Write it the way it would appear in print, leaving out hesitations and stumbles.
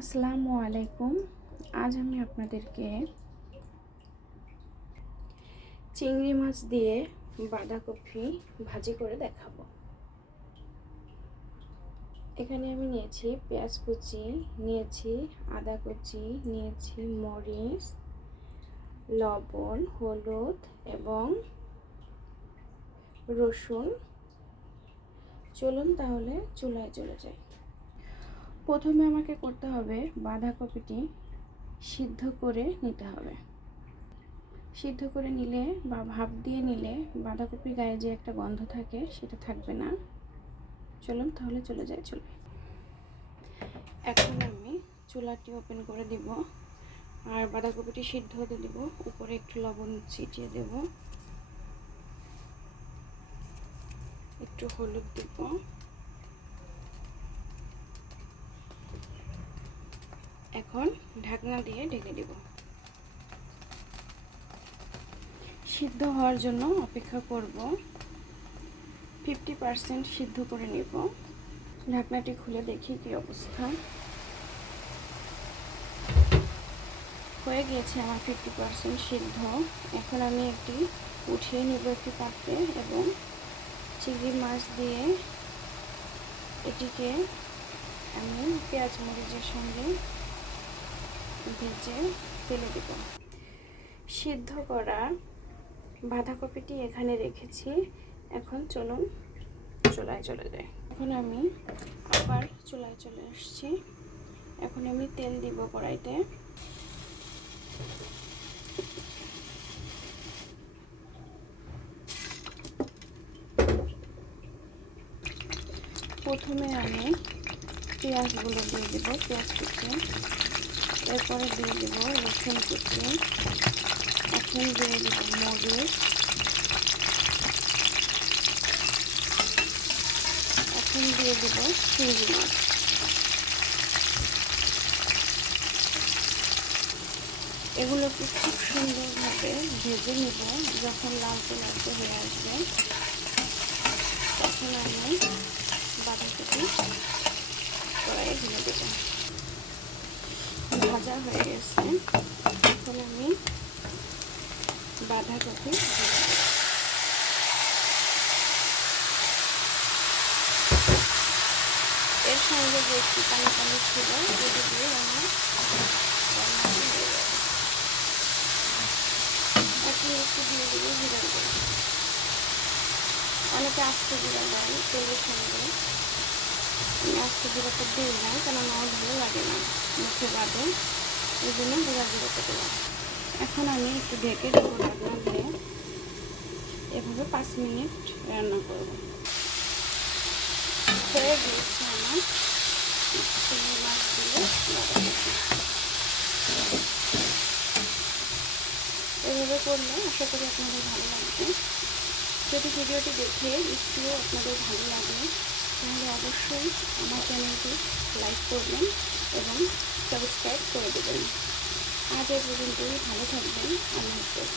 আসসালামু আলাইকুম। আজ আমি আপনাদেরকে চিংড়ি মাছ দিয়ে বাঁধাকপি ভাজি করে দেখাবো। এখানে আমি নিয়েছি পেঁয়াজ কুচি, নিয়েছি আদা কুচি, নিয়েছি মরিচ, লবণ, হলুদ এবং রসুন। চলুন তাহলে চুলায় চলে যাই। প্রথমে আমাকে করতে হবে বাঁধাকপিটি সিদ্ধ করে নিতে হবে। সিদ্ধ করে নিলে বা ভাপ দিয়ে নিলে বাঁধাকপির গায়ে যে একটা গন্ধ থাকে সেটা থাকবে না। চলুন তাহলে চলে যাই চুলায়। এখন আমি চুলাটি ওপেন করে দিব আর বাঁধাকপিটি সিদ্ধ হতে দেব। উপরে একটু লবণ ছিটিয়ে দেব, একটু হলুদ দেব, এখন ঢাকনা দিয়ে ঢেকে দেব। সিদ্ধ হওয়ার জন্য অপেক্ষা করব। 50% সিদ্ধ করে নেব। ঢাকনাটি খুলে দেখি কি অবস্থা। হয়ে গিয়েছে আমার 50% সিদ্ধ। এখন আমি একটি উঠিয়ে নেব একটি পাত্রে এবং চিংড়ি মাছ দিয়ে এটিকে আমি পেঁয়াজ মরিচের সঙ্গে ভেজে ফেলে দেব। সিদ্ধ করা বাঁধাকপিটি এখানে রেখেছি। এখন চলুন চুলায় চলে যাই। এখন আমি আবার চুলায় চলে আসছি। এখন আমি তেল দিব কড়াইতে। প্রথমে আমি পেঁয়াজগুলো দিয়ে দেব, পেঁয়াজ কুচি। এরপরে দিয়ে দেব রসুন কুচি। এখন দিয়ে দেব মরিচ। এখন দিয়ে দেব চিংড়ি মাছ। এগুলোকে খুব সুন্দরভাবে ভেজে নেব। যখন লালচে লালচে হয়ে আসবে তখন আমি বাঁধাকপি কড়াইয়ে ঢেলে দেব। ভাজা হয়ে গেছে। এখন আমি বাঁধাকপি এর সঙ্গে যে একটু পানি পানি ছিল এটি দিয়ে আমার রান্নাটি হয়ে যাবে। এখন একটু দিয়ে দেবো জিরা গুঁড়ো। অনেকে আস্ত জিরা দেন তেলের সঙ্গে। আমি আস্ত জিরাটা দিই না, কেন আমার ভালো লাগে না, মুখে বাদে, এই জন্য জিরা গুঁড়োটা দিলাম। এখন আমি একটু ঢেকে দেবো ঢাকনা দিয়ে। এভাবে 5 মিনিট রান্না করব। হয়ে গিয়েছে আমার চিংড়ি মাছ দিয়ে বাঁধাকপি। এভাবে করলে আশা করি আপনাদের ভালো লাগবে। যদি ভিডিওটি দেখে একটু আপনাদের ভালো লাগে তাহলে অবশ্যই আমার চ্যানেলটি লাইক করবেন এবং সাবস্ক্রাইব করে দেবেন। আজ এ পর্যন্তই। ভালো থাকবেন। আল্লাহ হাফেজ।